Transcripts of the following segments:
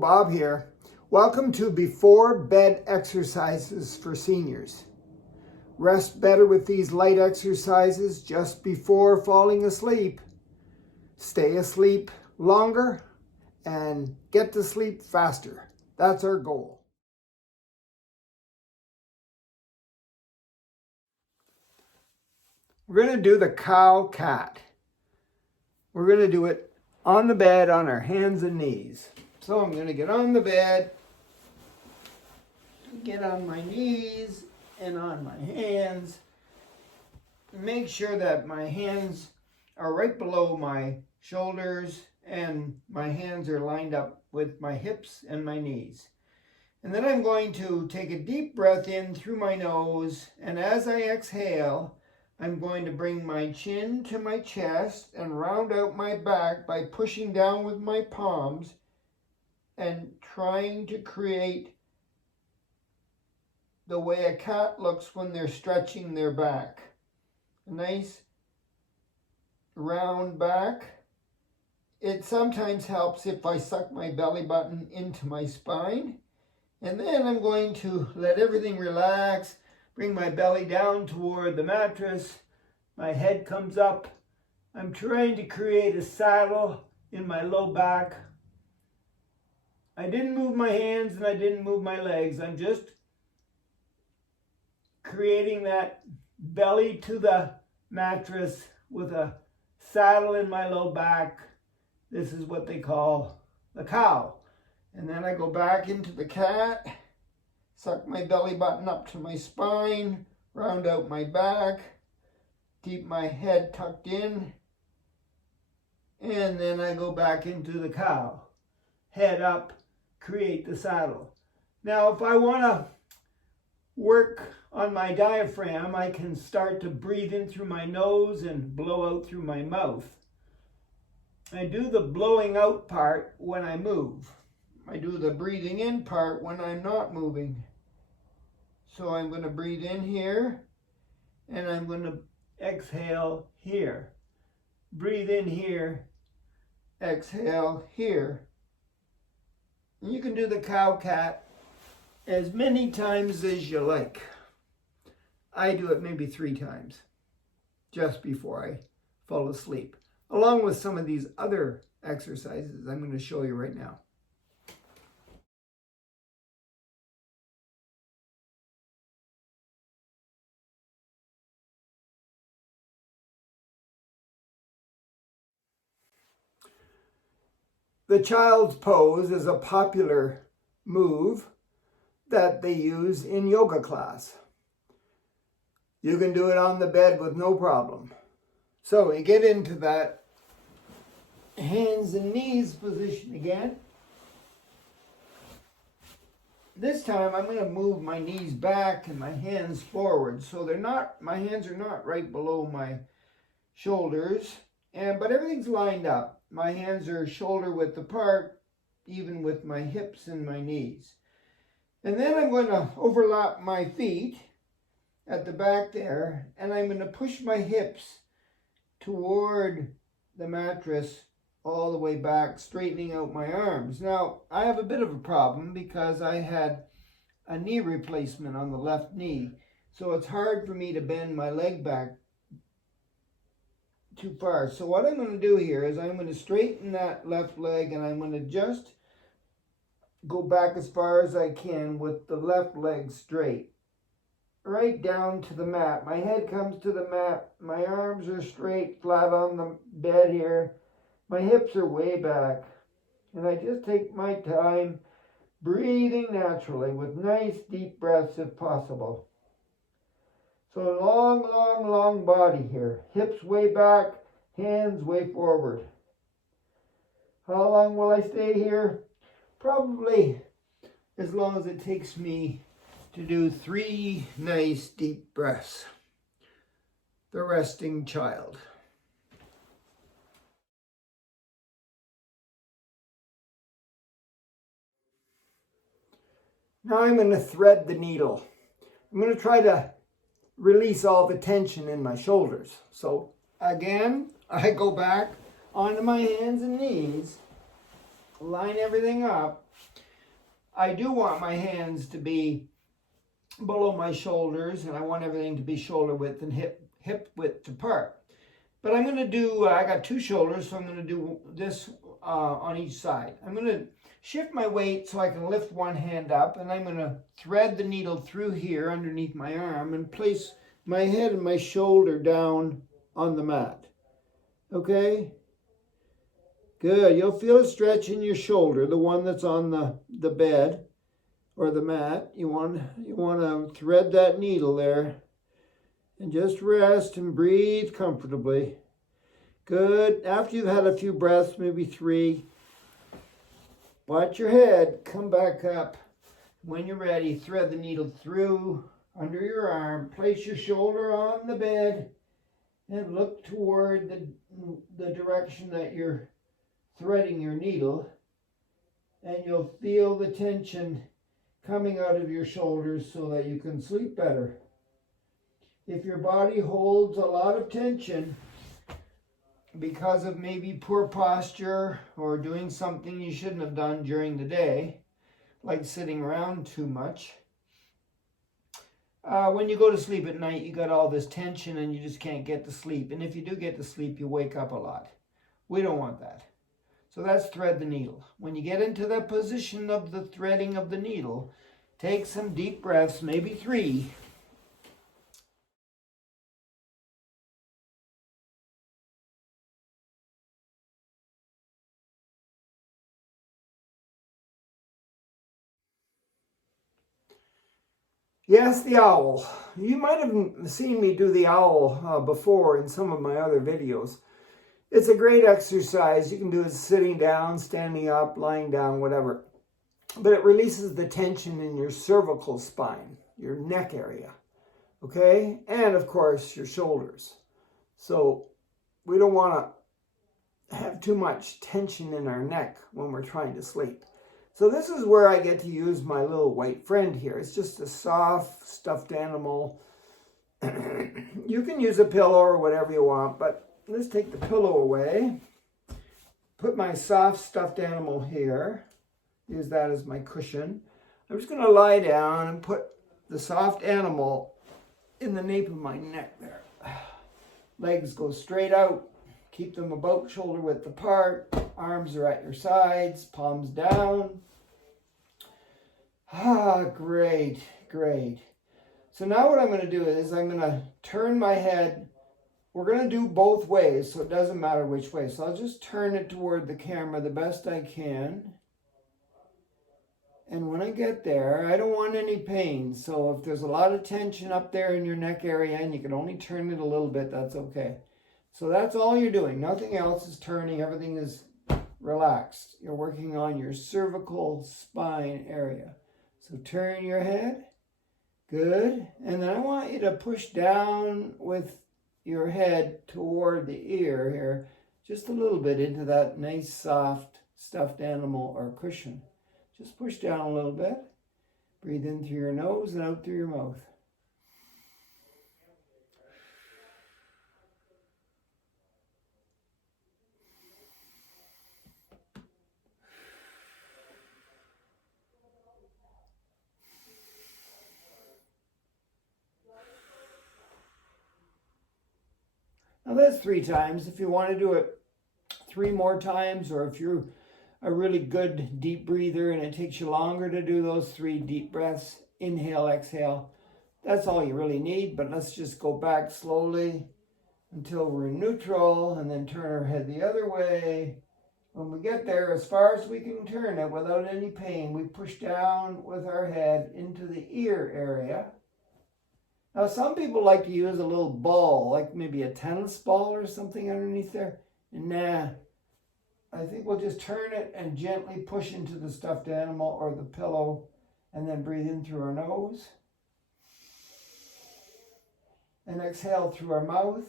Hello, Bob here. Welcome to Before Bed Exercises for Seniors. Rest better with these light exercises just before falling asleep. Stay asleep longer and get to sleep faster. That's our goal. We're going to do the cow-cat. We're going to do it on the bed on our hands and knees. So I'm going to get on the bed, get on my knees and on my hands. Make sure that my hands are right below my shoulders and my hands are lined up with my hips and my knees. And then I'm going to take a deep breath in through my nose, and as I exhale, I'm going to bring my chin to my chest and round out my back by pushing down with my palms and trying to create the way a cat looks when they're stretching their back. A nice round back. It sometimes helps if I suck my belly button into my spine. And then I'm going to let everything relax, bring my belly down toward the mattress. My head comes up. I'm trying to create a saddle in my low back. I didn't move my hands and I didn't move my legs. I'm just creating that belly to the mattress with a saddle in my low back. This is what they call the cow. And then I go back into the cat, suck my belly button up to my spine, round out my back, keep my head tucked in, and then I go back into the cow. Head up, create the saddle. Now, if I want to work on my diaphragm, I can start to breathe in through my nose and blow out through my mouth. I do the blowing out part when I move. I do the breathing in part when I'm not moving. So I'm going to breathe in here and I'm going to exhale here. Breathe in here, exhale here. And you can do the cow-cat as many times as you like. I do it maybe 3 times just before I fall asleep, along with some of these other exercises I'm going to show you right now. The child's pose is a popular move that they use in yoga class. You can do it on the bed with no problem. So we get into that hands and knees position again. This time I'm going to move my knees back and my hands forward, so my hands are not right below my shoulders, but everything's lined up. My hands are shoulder width apart, even with my hips and my knees. And then I'm going to overlap my feet at the back there, and I'm going to push my hips toward the mattress all the way back, straightening out my arms. Now, I have a bit of a problem because I had a knee replacement on the left knee, so it's hard for me to bend my leg back too far. So what I'm going to do here is I'm going to straighten that left leg and I'm going to just go back as far as I can with the left leg straight, right down to the mat. My head comes to the mat. My arms are straight, flat on the bed here. My hips are way back. And I just take my time, breathing naturally with nice deep breaths if possible. So long body here. Hips way back, hands way forward. How long will I stay here? Probably as long as it takes me to do 3 nice deep breaths. The resting child. Now I'm going to thread the needle. I'm going to try to release all the tension in my shoulders. So again, I go back onto my hands and knees line everything up. I do want my hands to be below my shoulders, and I want everything to be shoulder width and hip width apart. But I'm going to do, I got two shoulders, so I'm going to do this on each side. I'm going to shift my weight so I can lift one hand up, and I'm going to thread the needle through here underneath my arm and place my head and my shoulder down on the mat. Okay? Good. You'll feel a stretch in your shoulder, the one that's on the bed or the mat. You want to thread that needle there and just rest and breathe comfortably. Good. After you've had a few breaths, maybe 3, watch your head, come back up. When you're ready, thread the needle through under your arm, place your shoulder on the bed, and look toward the direction that you're threading your needle, and you'll feel the tension coming out of your shoulders so that you can sleep better. If your body holds a lot of tension because of maybe poor posture or doing something you shouldn't have done during the day, like sitting around too much, when you go to sleep at night, you got all this tension and you just can't get to sleep. And if you do get to sleep, you wake up a lot. We don't want that. So that's thread the needle. When you get into the position of the threading of the needle, take some deep breaths, maybe 3. Yes, the owl. You might have seen me do the owl before in some of my other videos. It's a great exercise. You can do it sitting down, standing up, lying down, whatever. But it releases the tension in your cervical spine, your neck area, okay? And, of course, your shoulders. So we don't want to have too much tension in our neck when we're trying to sleep. So this is where I get to use my little white friend here. It's just a soft stuffed animal. You can use a pillow or whatever you want, but let's take the pillow away. Put my soft stuffed animal here. Use that as my cushion. I'm just going to lie down and put the soft animal in the nape of my neck there. Legs go straight out. Keep them about shoulder width apart. Arms are at your sides. Palms down. Great, great. So now what I'm going to do is I'm going to turn my head. We're going to do both ways, so it doesn't matter which way. So I'll just turn it toward the camera the best I can. And when I get there, I don't want any pain. So if there's a lot of tension up there in your neck area and you can only turn it a little bit, that's okay. So that's all you're doing. Nothing else is turning. Everything is relaxed. You're working on your cervical spine area. So turn your head. Good. And then I want you to push down with your head toward the ear here, just a little bit into that nice soft stuffed animal or cushion. Just push down a little bit. Breathe in through your nose and out through your mouth. Now that's 3 times. If you want to do it 3 more times, or if you're a really good deep breather and it takes you longer to do those 3 deep breaths, inhale, exhale, that's all you really need. But let's just go back slowly until we're in neutral and then turn our head the other way. When we get there, as far as we can turn it without any pain, we push down with our head into the ear area. Now, some people like to use a little ball, like maybe a tennis ball or something underneath there. Nah, I think we'll just turn it and gently push into the stuffed animal or the pillow and then breathe in through our nose. And exhale through our mouth.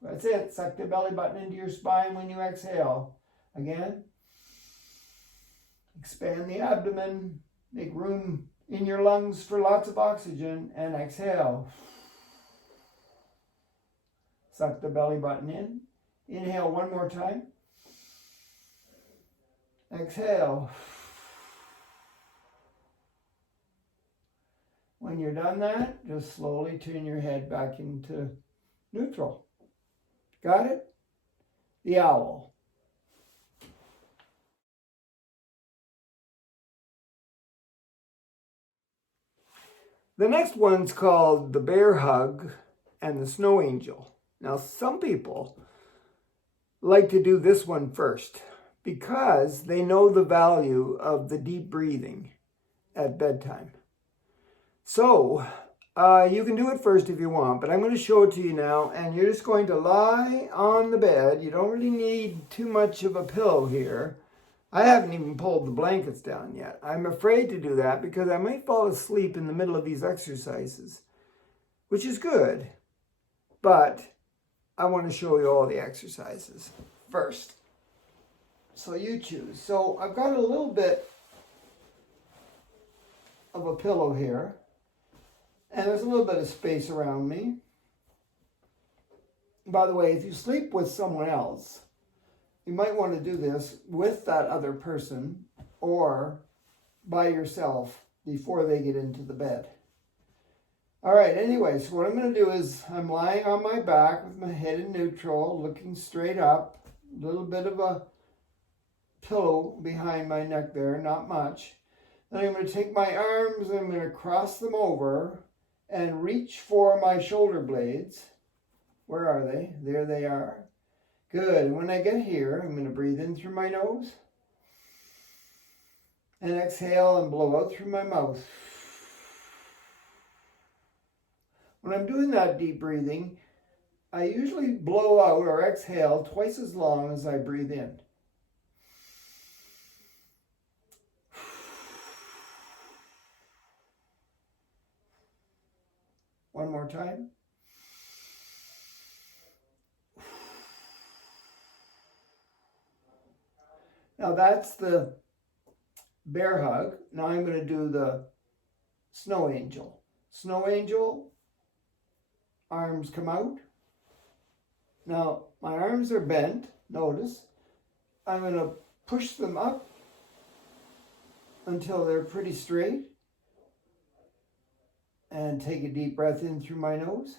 That's it. Suck the belly button into your spine when you exhale. Again. Expand the abdomen. Make room in your lungs for lots of oxygen, and exhale. Suck the belly button in. Inhale one more time. exhale. When you're done that, just slowly turn your head back into neutral. Got it? The owl. The next one's called the bear hug and the snow angel. Now, some people like to do this one first because they know the value of the deep breathing at bedtime. So, you can do it first if you want, but I'm going to show it to you now, and you're just going to lie on the bed. You don't really need too much of a pillow here. I haven't even pulled the blankets down yet. I'm afraid to do that because I might fall asleep in the middle of these exercises, which is good, but I want to show you all the exercises first. So you choose. So I've got a little bit of a pillow here, and there's a little bit of space around me. By the way, if you sleep with someone else, you might want to do this with that other person or by yourself before they get into the bed. All right, anyway, so what I'm going to do is I'm lying on my back with my head in neutral, looking straight up, a little bit of a pillow behind my neck there, not much. Then I'm going to take my arms and I'm going to cross them over and reach for my shoulder blades. Where are they? There they are. Good. And when I get here, I'm going to breathe in through my nose and exhale and blow out through my mouth. When I'm doing that deep breathing, I usually blow out or exhale twice as long as I breathe in. One more time. Now that's the bear hug. Now I'm going to do the snow angel. Snow angel, arms come out. Now my arms are bent, notice. I'm going to push them up until they're pretty straight. And take a deep breath in through my nose.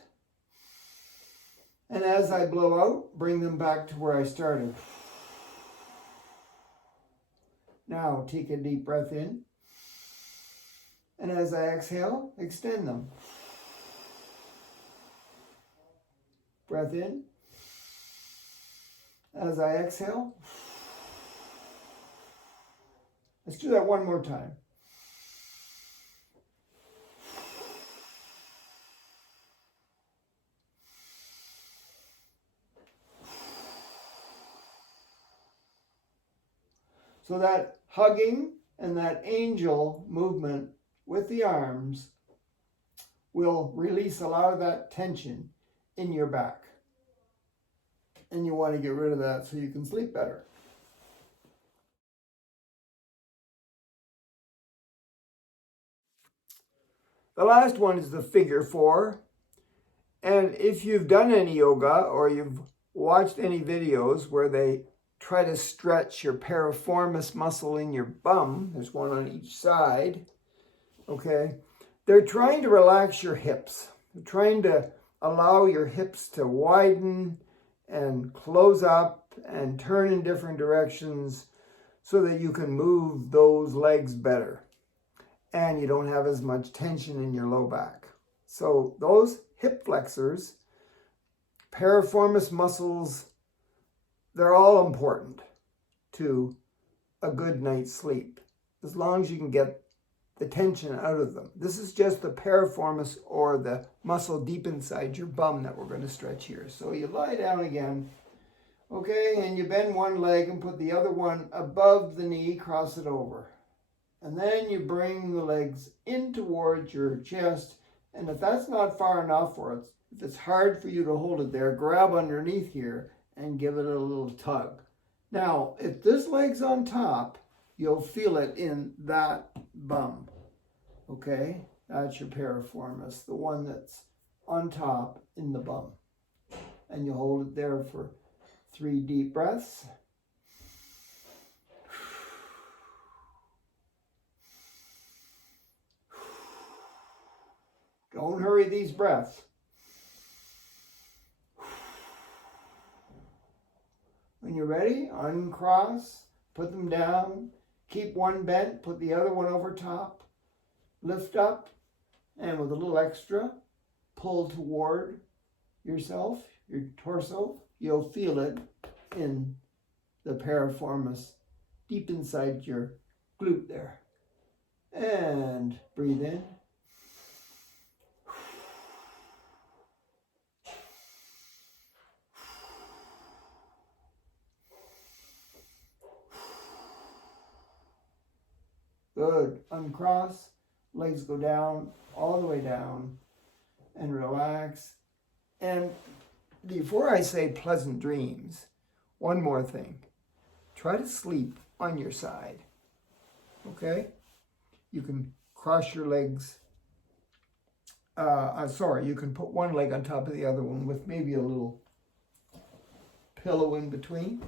And as I blow out, bring them back to where I started. Now take a deep breath in. And as I exhale, extend them. Breath in. As I exhale. Let's do that one more time. So that hugging and that angel movement with the arms will release a lot of that tension in your back. And you want to get rid of that so you can sleep better. The last one is the figure four. And if you've done any yoga or you've watched any videos where they try to stretch your piriformis muscle in your bum. There's one on each side, okay? They're trying to relax your hips. They're trying to allow your hips to widen and close up and turn in different directions so that you can move those legs better and you don't have as much tension in your low back. So those hip flexors, piriformis muscles, they're all important to a good night's sleep, as long as you can get the tension out of them. This is just the piriformis or the muscle deep inside your bum that we're going to stretch here. So you lie down again, okay, and you bend one leg and put the other one above the knee, cross it over. And then you bring the legs in towards your chest, and if that's not far enough, or if it's hard for you to hold it there, grab underneath here and give it a little tug. Now, if this leg's on top, you'll feel it in that bum, okay? That's your piriformis, the one that's on top in the bum. And you hold it there for 3 deep breaths. Don't hurry these breaths. When you're ready, uncross, put them down, keep one bent, put the other one over top, lift up, and with a little extra, pull toward yourself, your torso. You'll feel it in the piriformis, deep inside your glute there. And breathe in. Good. Uncross, legs go down, all the way down, and relax. And before I say pleasant dreams, one more thing. Try to sleep on your side, okay? You can cross your legs. You can put one leg on top of the other one with maybe a little pillow in between.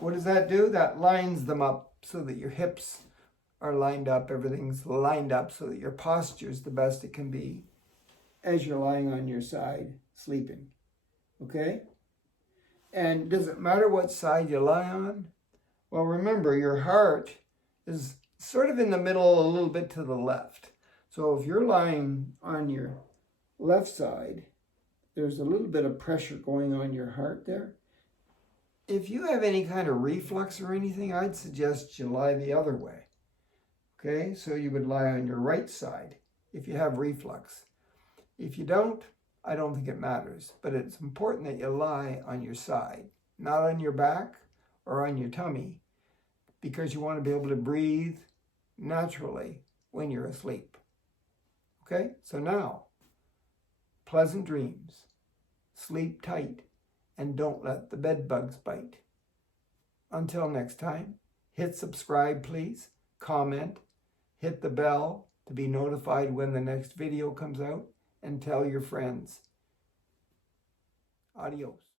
What does that do? That lines them up so that your hips are lined up, everything's lined up so that your posture is the best it can be as you're lying on your side, sleeping, okay? And does it matter what side you lie on? Well, remember, your heart is sort of in the middle, a little bit to the left. So if you're lying on your left side, there's a little bit of pressure going on your heart there. If you have any kind of reflux or anything, I'd suggest you lie the other way. Okay, so you would lie on your right side if you have reflux. If you don't, I don't think it matters, but it's important that you lie on your side, not on your back or on your tummy, because you want to be able to breathe naturally when you're asleep. Okay, so now, pleasant dreams, sleep tight, and don't let the bed bugs bite. Until next time, hit subscribe please, comment, hit the bell to be notified when the next video comes out, and tell your friends. Adios.